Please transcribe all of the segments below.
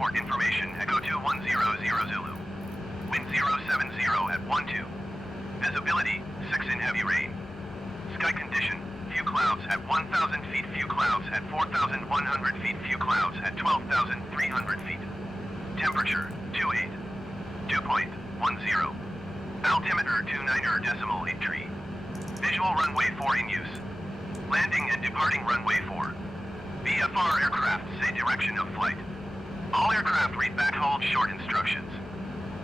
Airport information, Echo 2100 Zulu. Wind 070 at 12. Visibility, 6 in heavy rain. Sky condition, few clouds at 1,000 feet, few clouds at 4,100 feet, few clouds at 12,300 feet. Temperature, 28. Dew point, 10. Altimeter, 29.83. Visual runway 4 in use. Landing and departing runway 4. IFR aircraft say direction of flight. All aircraft read back hold short instructions.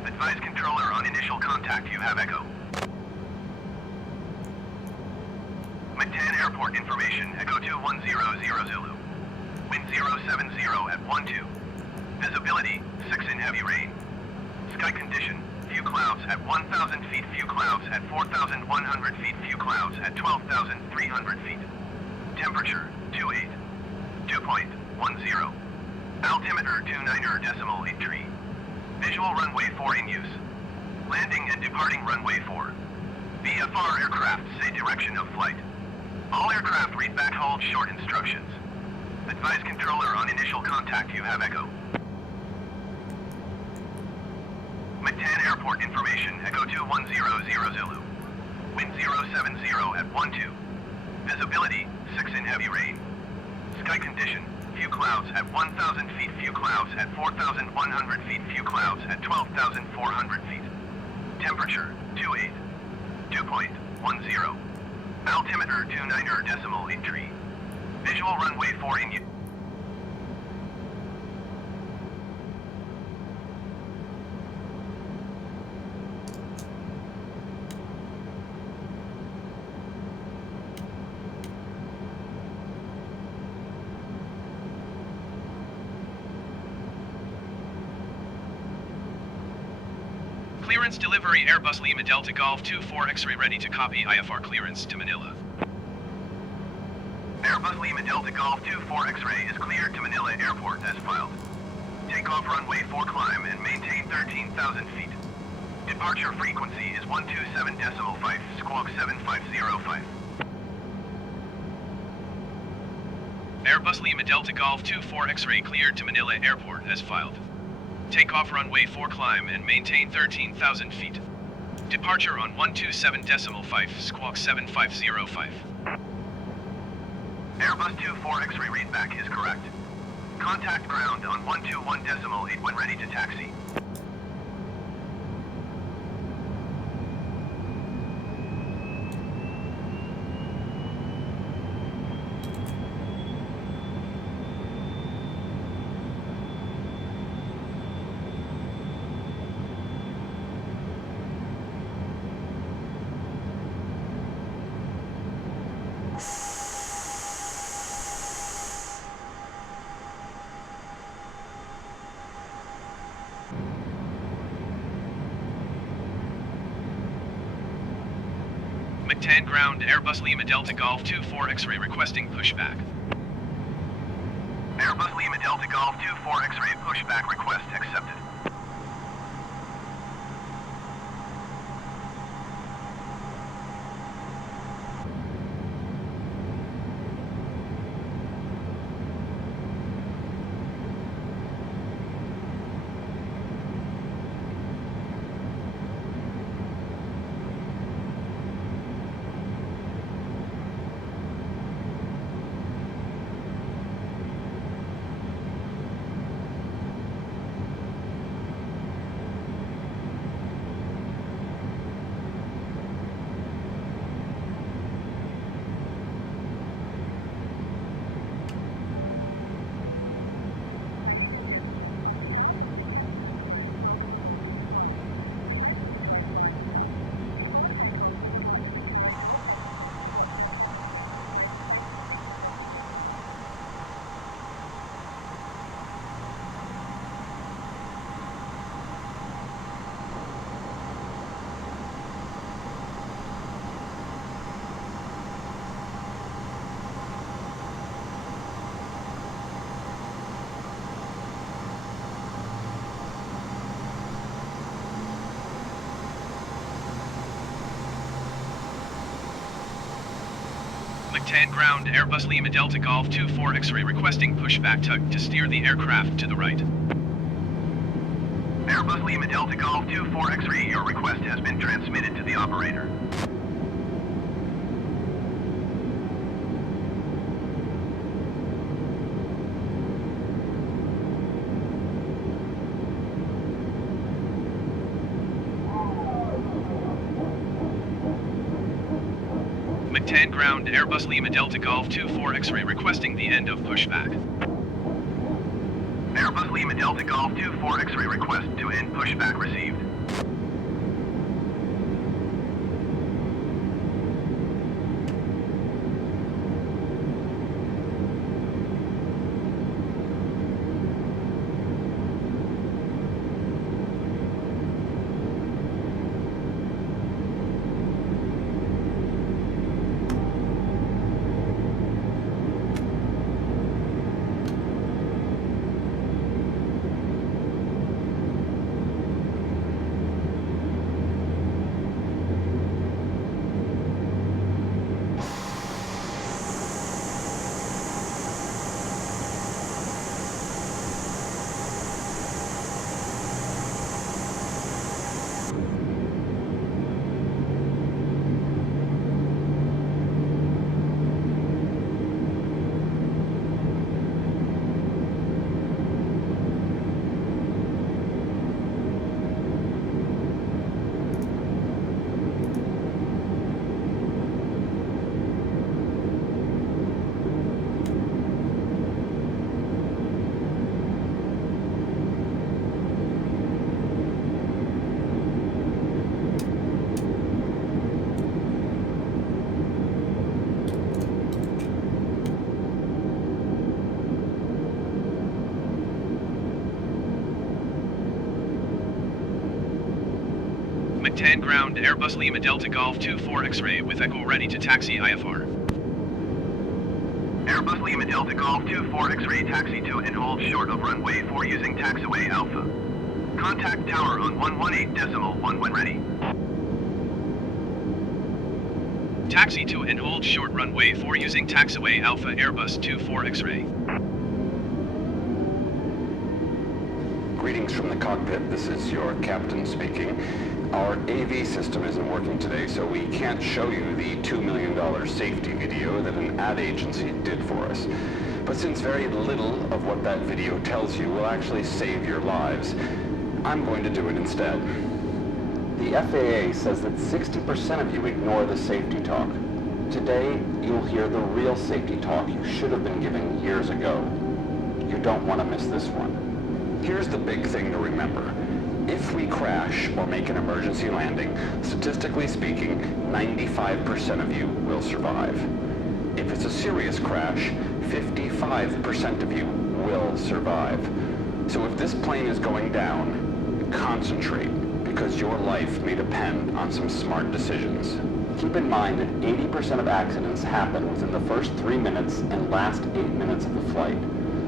Advise controller on initial contact you have Echo. Mactan Airport information, Echo 2100 Zulu. Wind 070 at 12. Visibility, 6 in heavy rain. Sky condition, few clouds at 1,000 feet, few clouds at 4,100 feet, few clouds at 12,300 feet. Temperature, 28. Dew point, 10. Altimeter, 29.83. Visual runway 4 in use. Landing and departing runway 4. IFR aircraft say direction of flight. All aircraft read back hold short instructions. Advise controller on initial contact you have Echo. Mactan Airport information, Echo 2100 Zulu. Wind 070 at 12. Visibility, 6 in heavy rain. Sky condition, few clouds at 1,000 feet, few clouds at 4,100 feet, few clouds at 12,400 feet. Temperature, 28. Dew point, 10. Altimeter, 29.83. Visual runway 4 in use. Clearance delivery Airbus Lima Delta Golf 24 X-ray ready to copy IFR clearance to Manila. Airbus Lima Delta Golf 24 X-ray is cleared to Manila Airport as filed. Takeoff runway 4 climb and maintain 13,000 feet. Departure frequency is 127.5 squawk 7505. Airbus Lima Delta Golf 24 X-ray cleared to Manila Airport as filed. Takeoff runway 4 climb and maintain 13,000 feet. Departure on 127.5 squawk 7505. Airbus 24 X-ray readback is correct. Contact ground on 121.8 when ready to taxi. Mactan ground Airbus Lima Delta Golf 24 X-ray requesting pushback. Airbus Lima Delta Golf 24 X-ray pushback request accepted. Mactan ground Airbus Lima Delta Golf 24 X-ray requesting pushback tug to steer the aircraft to the right. Airbus Lima Delta Golf 24 X-ray, your request has been transmitted to the operator. Mactan ground, Airbus Lima Delta Golf 24 X-ray requesting the end of pushback. Airbus Lima Delta Golf 24 X-ray request to end pushback received. Mactan ground, Airbus Lima Delta Golf 24 X-ray with Echo ready to taxi IFR. Airbus Lima Delta Golf 24 X-ray taxi to and hold short of runway 4 using taxiway Alpha. Contact tower on 118.1 when ready. Taxi to and hold short runway 4 using taxiway Alpha Airbus 24 X-ray. Greetings from the cockpit. This is your captain speaking. Our AV system isn't working today, so we can't show you the $2 million safety video that an ad agency did for us. But since very little of what that video tells you will actually save your lives, I'm going to do it instead. The FAA says that 60% of you ignore the safety talk. Today, you'll hear the real safety talk you should have been given years ago. You don't want to miss this one. Here's the big thing to remember. If we crash or make an emergency landing, statistically speaking, 95% of you will survive. If it's a serious crash, 55% of you will survive. So if this plane is going down, concentrate, because your life may depend on some smart decisions. Keep in mind that 80% of accidents happen within the first 3 minutes and last 8 minutes of the flight.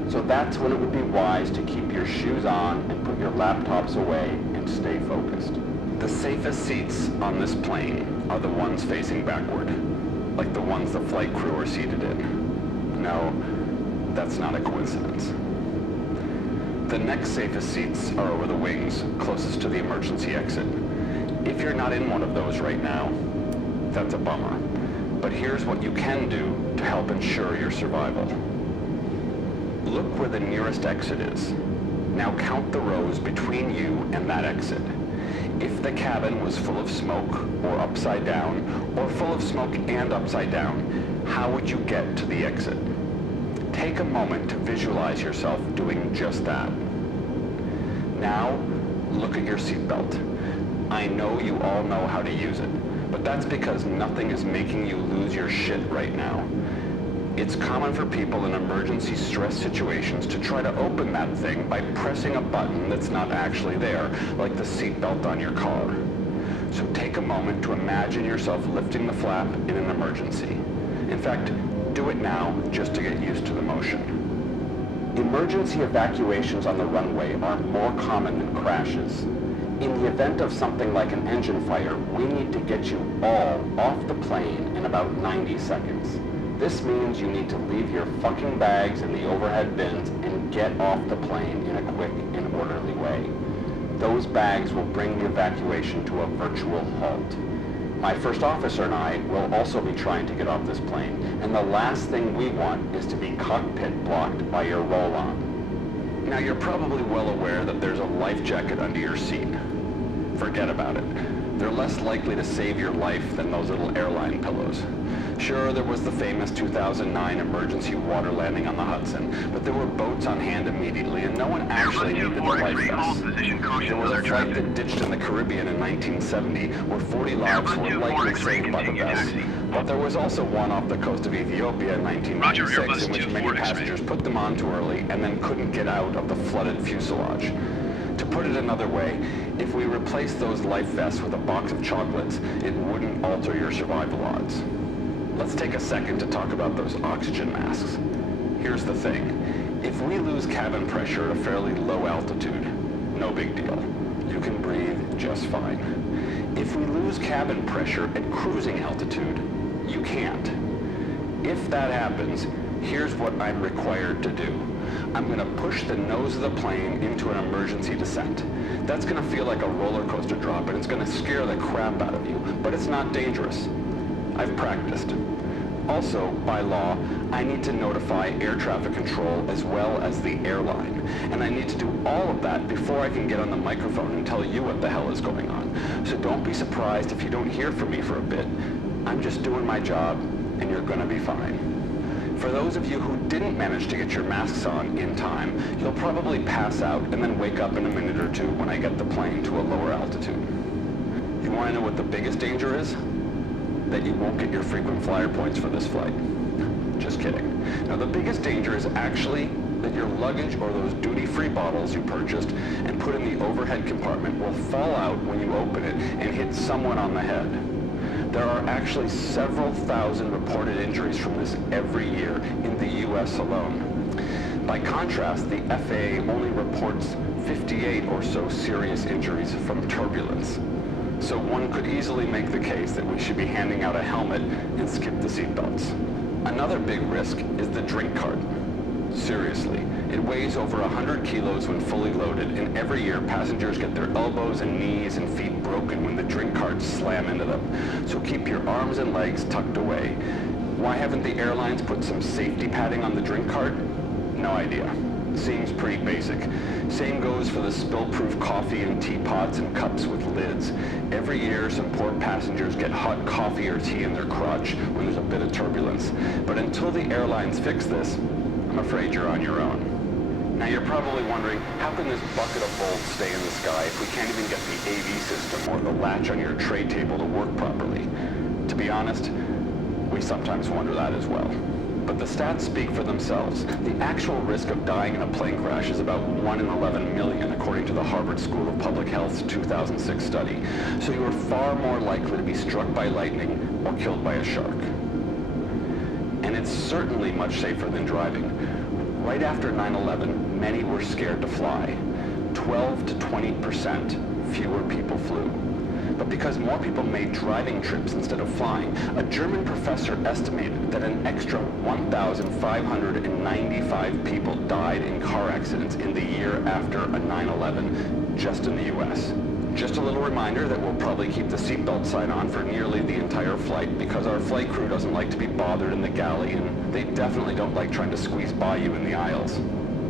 So that's when it would be wise to keep your shoes on and put your laptops away and stay focused. The safest seats on this plane are the ones facing backward, like the ones the flight crew are seated in. No, that's not a coincidence. The next safest seats are over the wings, closest to the emergency exit. If you're not in one of those right now, that's a bummer. But here's what you can do to help ensure your survival. Look where the nearest exit is. Now count the rows between you and that exit. If the cabin was full of smoke, or upside down, or full of smoke and upside down, how would you get to the exit? Take a moment to visualize yourself doing just that. Now, look at your seatbelt. I know you all know how to use it, but that's because nothing is making you lose your shit right now. It's common for people in emergency stress situations to try to open that thing by pressing a button that's not actually there, like the seatbelt on your car. So take a moment to imagine yourself lifting the flap in an emergency. In fact, do it now just to get used to the motion. Emergency evacuations on the runway are more common than crashes. In the event of something like an engine fire, we need to get you all off the plane in about 90 seconds. This means you need to leave your fucking bags in the overhead bins and get off the plane in a quick and orderly way. Those bags will bring the evacuation to a virtual halt. My first officer and I will also be trying to get off this plane, and the last thing we want is to be cockpit blocked by your roll-on. Now, you're probably well aware that there's a life jacket under your seat. Forget about it. They're less likely to save your life than those little airline pillows. Sure, there was the famous 2009 emergency water landing on the Hudson, but there were boats on hand immediately, and no one actually needed the life vests. There was a flight that ditched in the Caribbean in 1970, where 40 lives were likely saved by the vests. But there was also one off the coast of Ethiopia in 1996, in which many passengers put them on too early and then couldn't get out of the flooded fuselage. To put it another way, if we replaced those life vests with a box of chocolates, it wouldn't alter your survival odds. Let's take a second to talk about those oxygen masks. Here's the thing. If we lose cabin pressure at a fairly low altitude, no big deal. You can breathe just fine. If we lose cabin pressure at cruising altitude, you can't. If that happens, here's what I'm required to do. I'm going to push the nose of the plane into an emergency descent. That's going to feel like a roller coaster drop, and it's going to scare the crap out of you, but it's not dangerous. I've practiced. Also, by law, I need to notify air traffic control as well as the airline. And I need to do all of that before I can get on the microphone and tell you what the hell is going on. So don't be surprised if you don't hear from me for a bit. I'm just doing my job, and you're gonna be fine. For those of you who didn't manage to get your masks on in time, you'll probably pass out and then wake up in a minute or two when I get the plane to a lower altitude. You wanna know what the biggest danger is? That you won't get your frequent flyer points for this flight. Just kidding. Now, the biggest danger is actually that your luggage or those duty-free bottles you purchased and put in the overhead compartment will fall out when you open it and hit someone on the head. There are actually several thousand reported injuries from this every year in the US alone. By contrast, the FAA only reports 58 or so serious injuries from turbulence. So one could easily make the case that we should be handing out a helmet and skip the seatbelts. Another big risk is the drink cart. Seriously, it weighs over 100 kilos when fully loaded, and every year passengers get their elbows and knees and feet broken when the drink carts slam into them. So keep your arms and legs tucked away. Why haven't the airlines put some safety padding on the drink cart? No idea. Seems pretty basic. Same goes for the spill-proof coffee and teapots and cups with lids. Every year, some poor passengers get hot coffee or tea in their crotch when there's a bit of turbulence. But until the airlines fix this, I'm afraid you're on your own. Now, you're probably wondering, how can this bucket of bolts stay in the sky if we can't even get the AV system or the latch on your tray table to work properly? To be honest, we sometimes wonder that as well. But the stats speak for themselves. The actual risk of dying in a plane crash is about 1 in 11 million, according to the Harvard School of Public Health's 2006 study. So you are far more likely to be struck by lightning or killed by a shark. And it's certainly much safer than driving. Right after 9/11, many were scared to fly. 12 to 20% fewer people flew. But because more people made driving trips instead of flying, a German professor estimated that an extra 1,595 people died in car accidents in the year after a 9/11 just in the US. Just a little reminder that we'll probably keep the seatbelt sign on for nearly the entire flight because our flight crew doesn't like to be bothered in the galley, and they definitely don't like trying to squeeze by you in the aisles.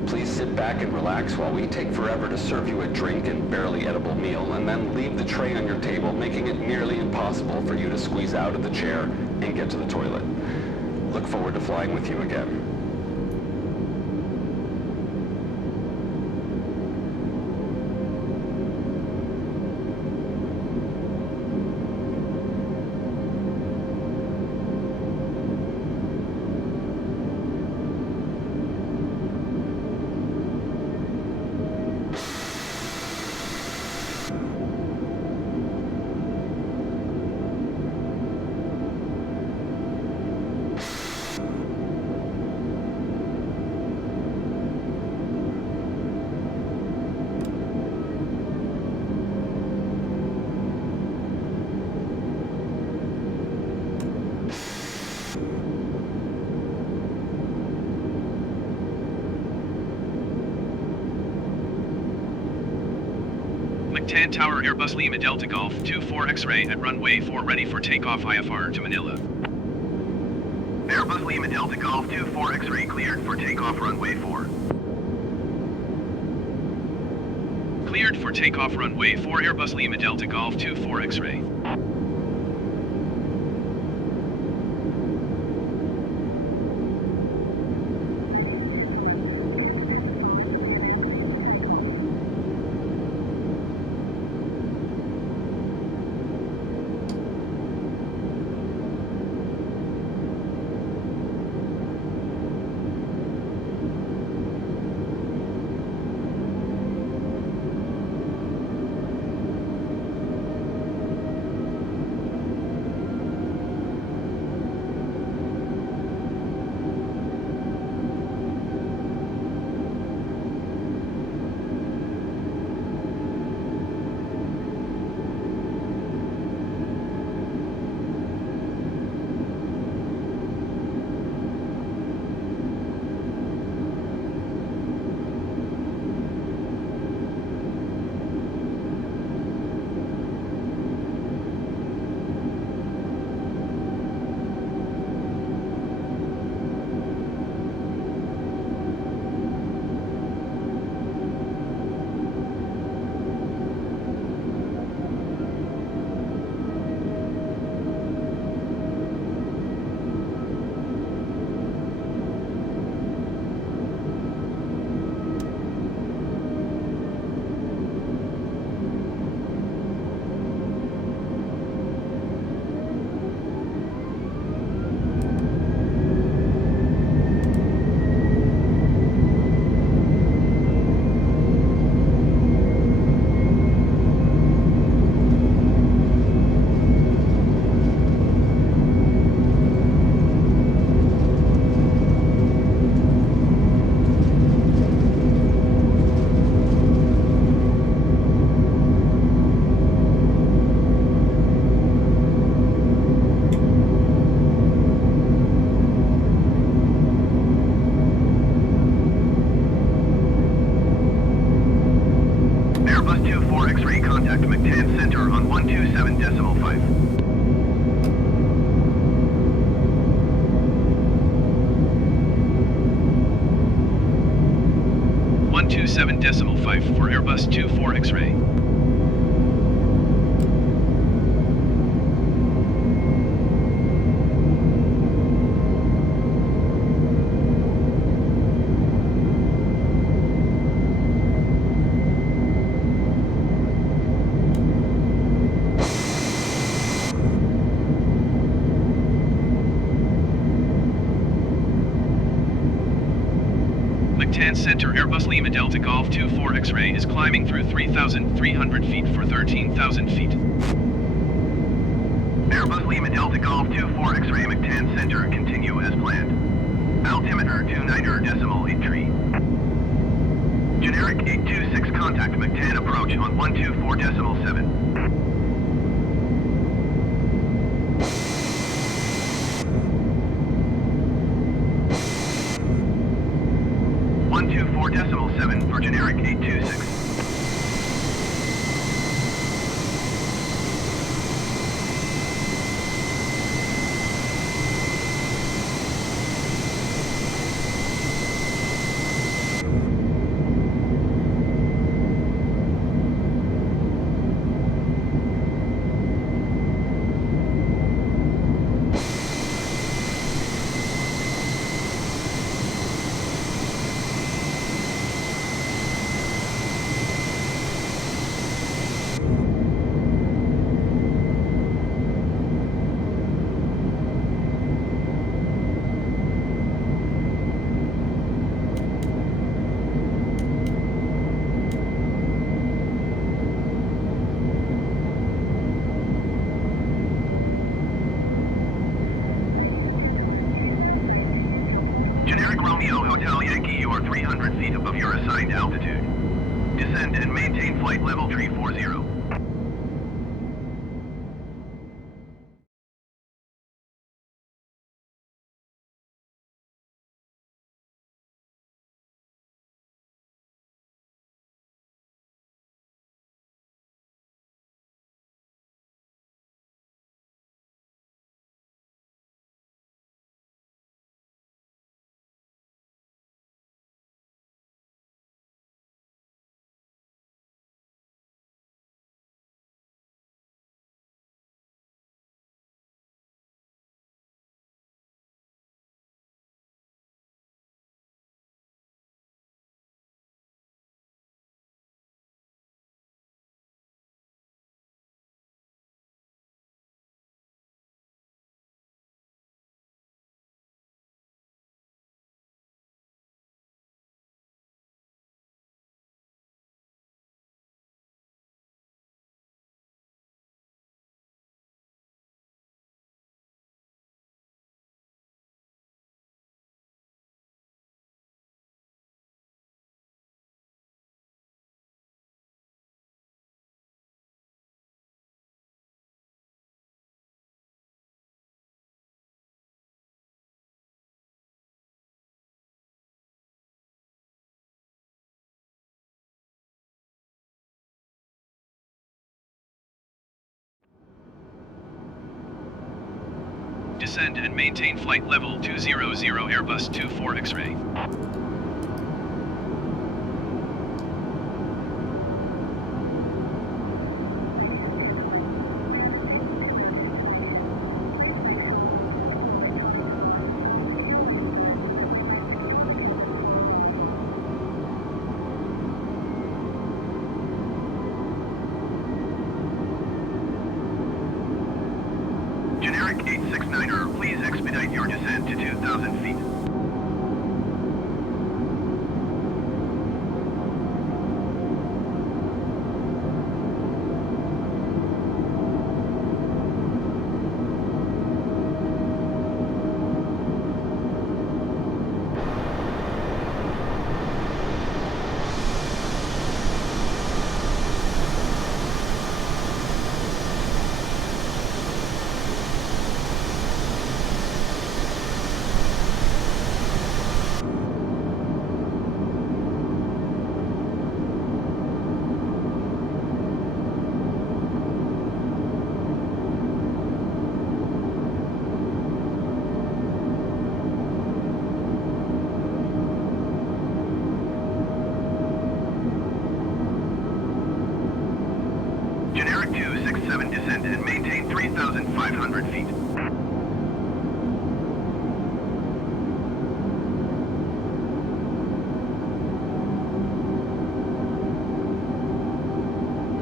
Please sit back and relax while we take forever to serve you a drink and barely edible meal, and then leave the tray on your table, making it nearly impossible for you to squeeze out of the chair and get to the toilet. Look forward to flying with you again. Mactan Tower Airbus Lima Delta Golf 24 X-ray at runway 4 ready for takeoff IFR to Manila. Airbus Lima Delta Golf 24 X-ray cleared for takeoff runway 4. Cleared for takeoff runway 4 Airbus Lima Delta Golf 24 X-ray. Airbus 24 X-ray contact Mactan Center on 127.5. 127.5 for Airbus 24 X-ray. Mactan Center Airbus Lima Delta Golf 24 X-ray is climbing through 3,300 feet for 13,000 feet. Airbus Lima Delta Golf 24 X-ray Mactan Center continue as planned. Altimeter 29.83. Generic 826 contact Mactan approach on 124.7. 124.7 for generic 826. Generic Romeo Hotel Yankee, you are 300 feet above your assigned altitude. Descend and maintain flight level 340. descend and maintain flight level 200 Airbus 24 X-ray. Generic 869er, please expedite your descent to 2,000 feet. Generic 267, descend and maintain 3,500 feet.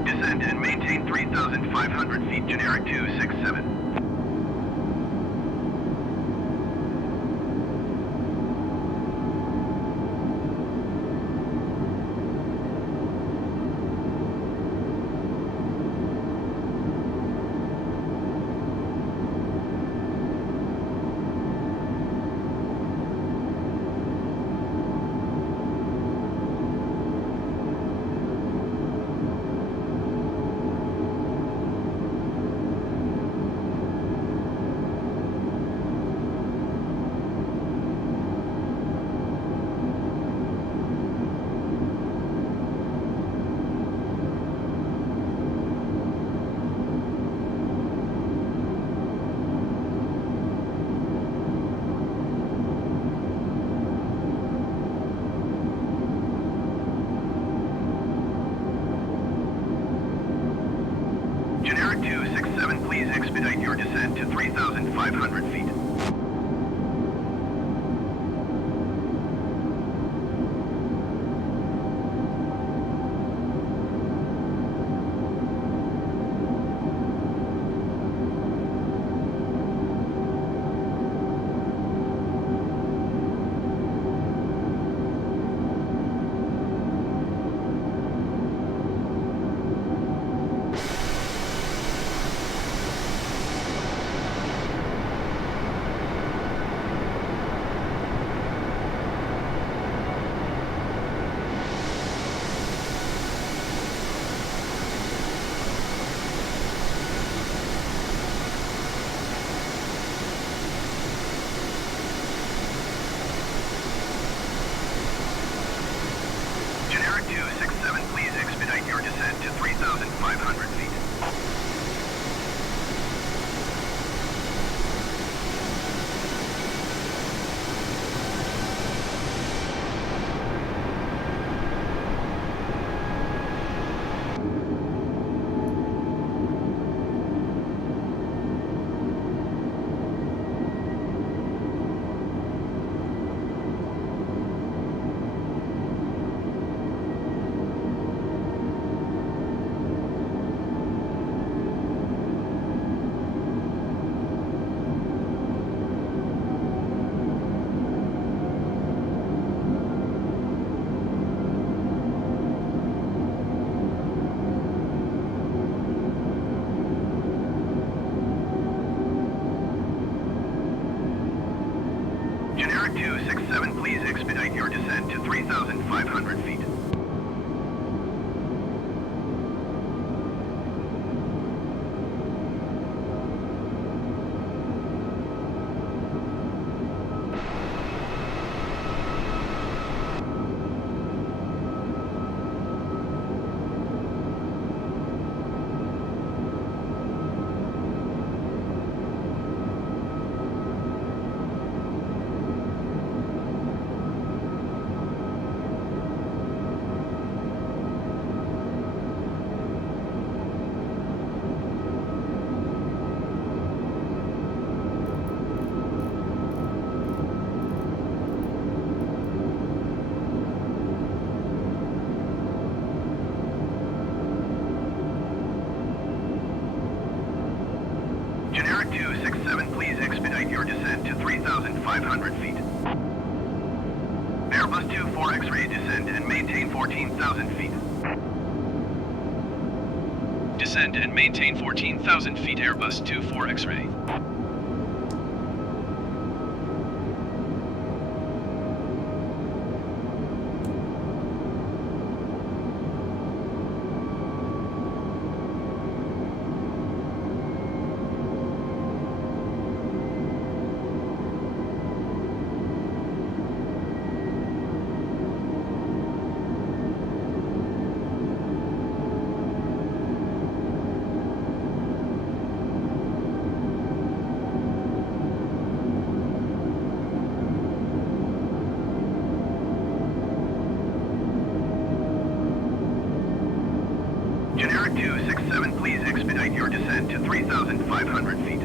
Descend and maintain 3,500 feet, Generic 267. Generic 267, please expedite your descent to 3,500 feet. Generic 267, please expedite your descent to 3,500 feet. Generic 267, please expedite your descent to 3,500 feet. 267, please expedite your descent to 3,500 feet. Airbus 24 X-ray, descend and maintain 14,000 feet. Descend and maintain 14,000 feet Airbus 24 X-ray. Generic 267, please expedite your descent to 3,500 feet.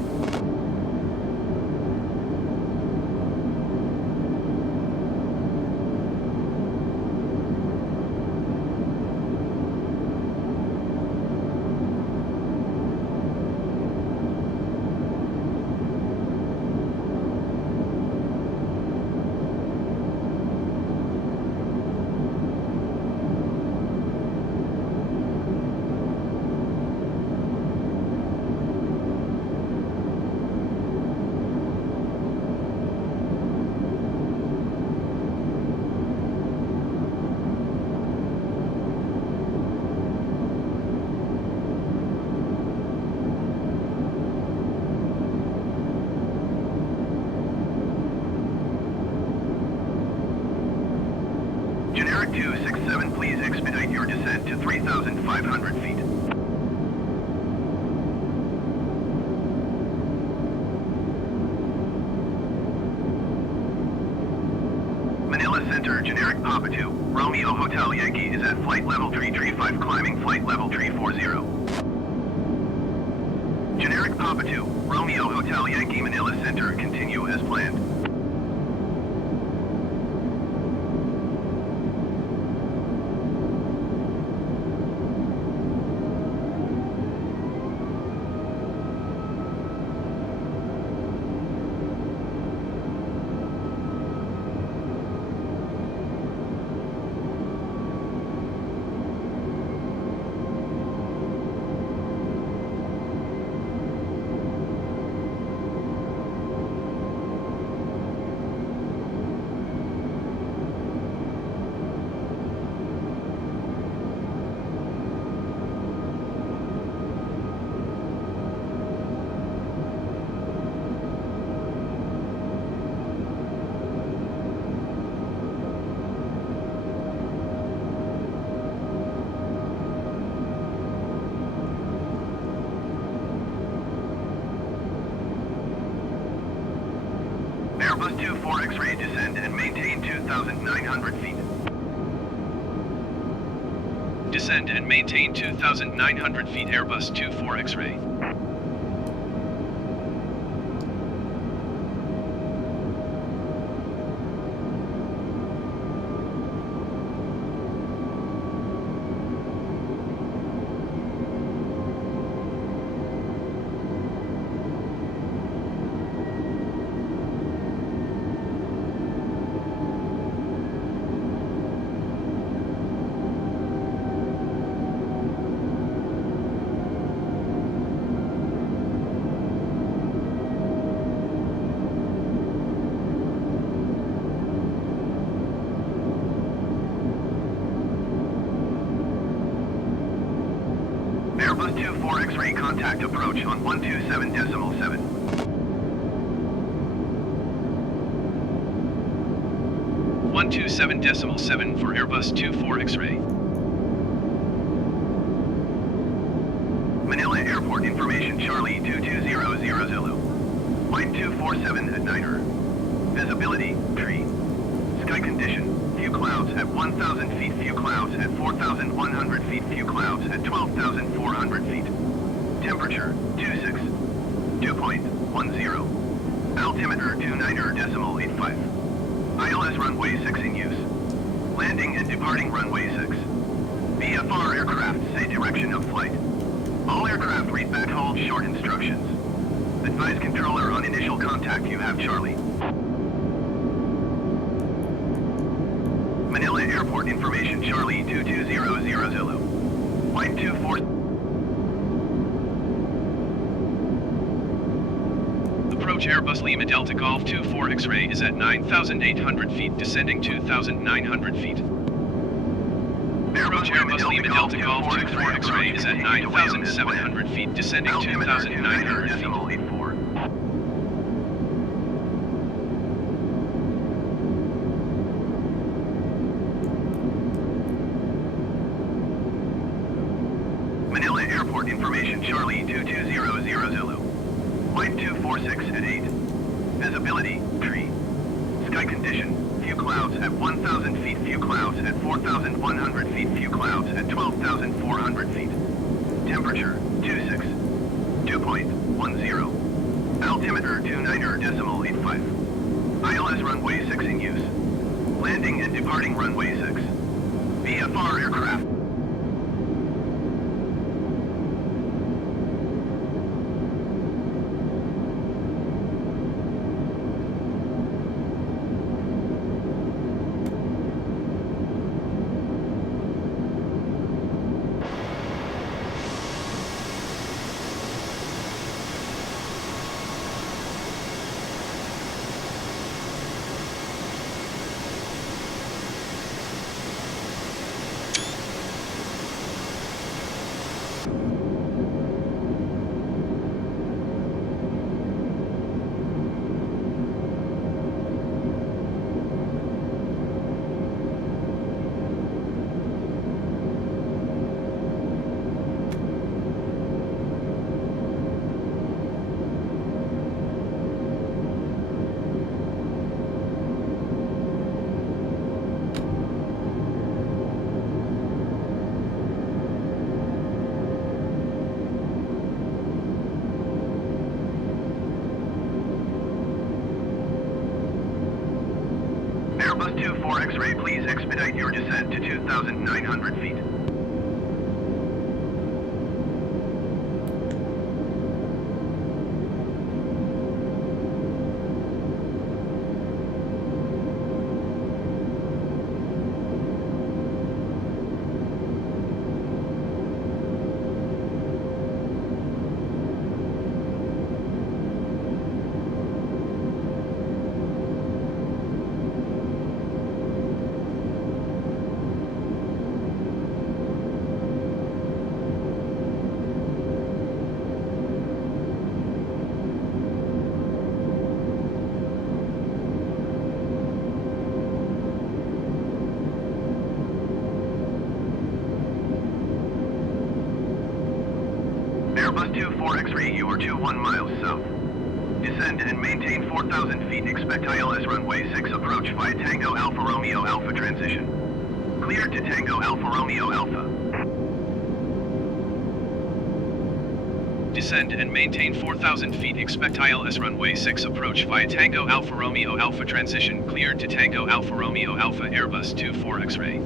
Generic 267, please expedite your descent to 3,500 feet. Manila Center, generic Papa 2, Romeo Hotel Yankee is at flight level 335, climbing flight level 340. Generic Papa 2, Romeo Hotel Yankee, Manila Center, continue as planned. Airbus 24 X-ray, descend and maintain 2,900 feet. Descend and maintain 2,900 feet Airbus 24 X-ray. Airbus 24 X-ray, contact approach on 127.7. 127.7 for Airbus 24 X-ray. Manila Airport information, Charlie 2200 Zulu. Flight 247 at Ninoy. Visibility, tree. Sky condition, few clouds at 1,000 feet, few clouds at 4,100 feet, few clouds at 12,400 feet. Temperature, 26. Dew point, 10. Altimeter, 29.85. ILS runway 6 in use. Landing and departing runway 6. VFR aircraft say direction of flight. All aircraft read back hold short instructions. Advise controller on initial contact. You have Charlie. Manila Airport information. Charlie 2200 Zulu. Wind 24. Approach Airbus Lima Delta Golf 24 X-ray is at 9,800 feet, descending 2,900 feet. Approach Airbus Lima Delta Golf 24 X-ray is at 9,700 feet, descending 2,900 feet. Manila Airport information. Charlie 2200 Zulu. Wind 246 at 8. Visibility, tree. Sky condition, few clouds at 1,000 feet, few clouds at 4,100 feet, few clouds at 12,400 feet. Temperature, 26. 2.10. Altimeter, 29.85. ILS runway 6 in use. Landing and departing runway 6. VFR aircraft. Airbus 24 X-ray, please expedite your descent to 2,900 feet. Airbus 24 X-ray, you are 21 miles south. Descend and maintain 4,000 feet. Expect ILS runway 6 approach via Tango Alpha Romeo Alpha transition. Cleared to Tango Alpha Romeo Alpha. Descend and maintain 4,000 feet. Expect ILS runway 6 approach via Tango Alpha Romeo Alpha transition. Cleared to Tango Alpha Romeo Alpha Airbus 24 X-ray.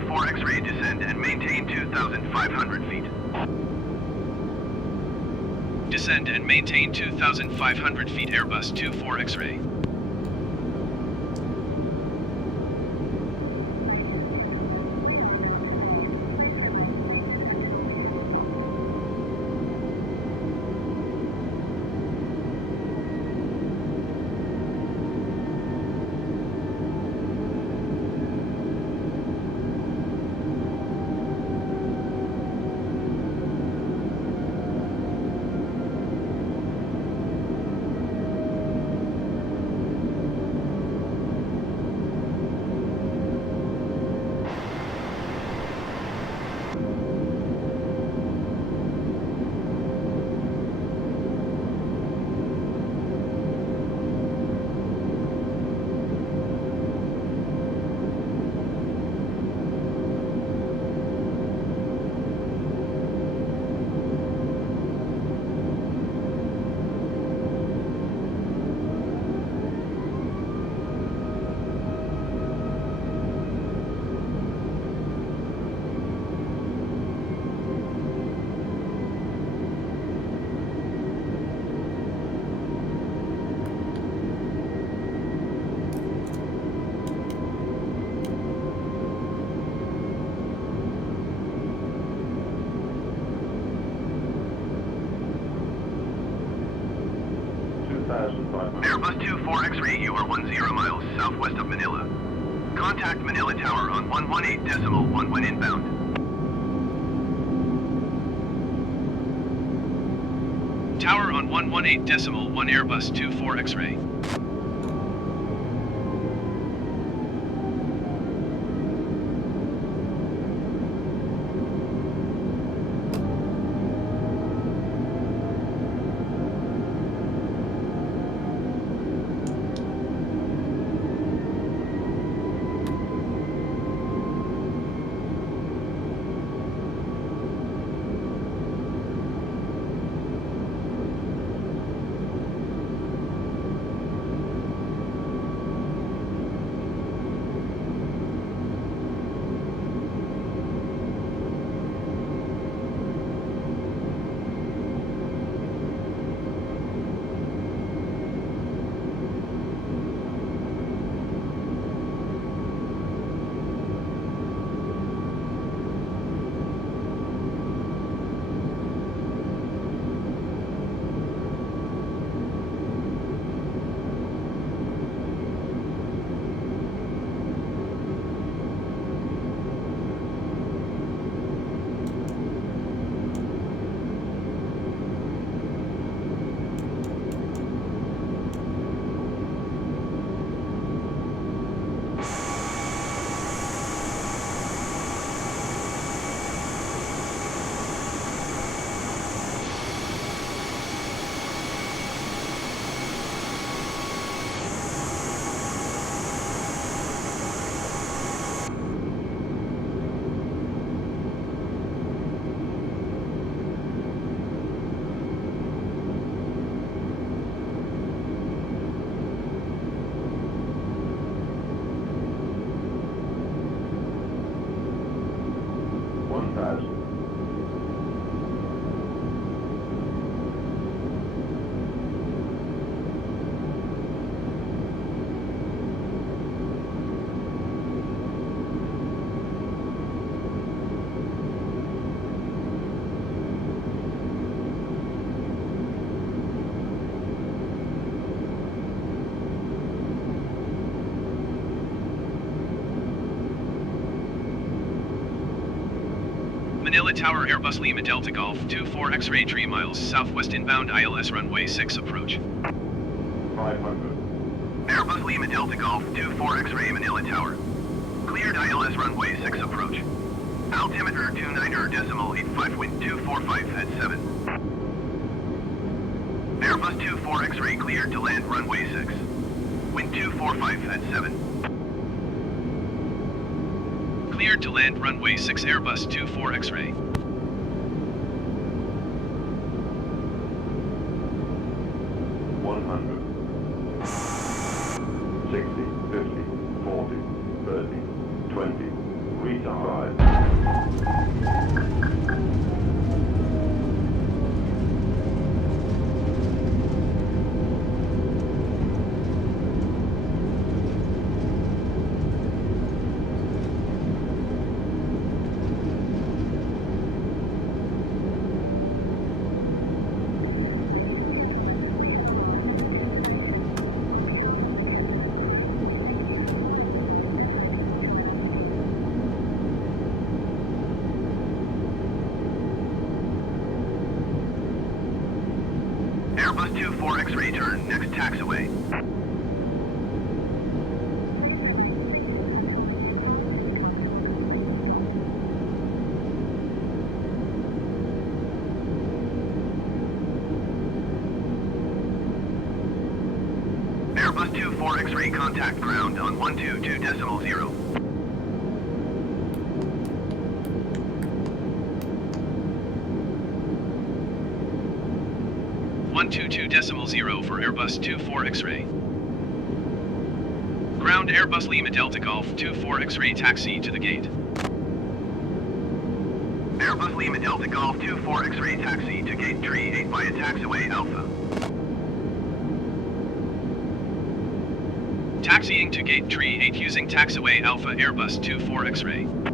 24 X-ray, descend and maintain 2,500 feet. Descend and maintain 2,500 feet Airbus 24 X-ray. Airbus 24 X-ray, you are 10 miles southwest of Manila. Contact Manila Tower on 118.1 when inbound. Tower on 118.1 Airbus 24 X-ray. Manila Tower Airbus Lima Delta Golf 24 X-ray 3 miles southwest inbound ILS runway 6 approach. 500. Airbus Lima Delta Golf 24 X-ray Manila Tower. Cleared ILS runway 6 approach. Altimeter 29.85 wind 245 at 7. Airbus 24 X-ray cleared to land runway 6. Wind 245 at 7. Cleared to land runway 6 Airbus 24 X-ray. 100, 60, 50, 40, 30, 20, retard. Airbus 24 X-ray turn, next taxiway. Airbus 24 X-ray contact ground on 122.0. 122.0 for Airbus 24 X-ray. Ground Airbus Lima Delta Golf 24 X-ray taxi to the gate. Airbus Lima Delta Golf 24 X-ray taxi to gate tree 8 via taxiway Alpha. Taxiing to gate tree 8 using taxiway Alpha Airbus 24 X-ray.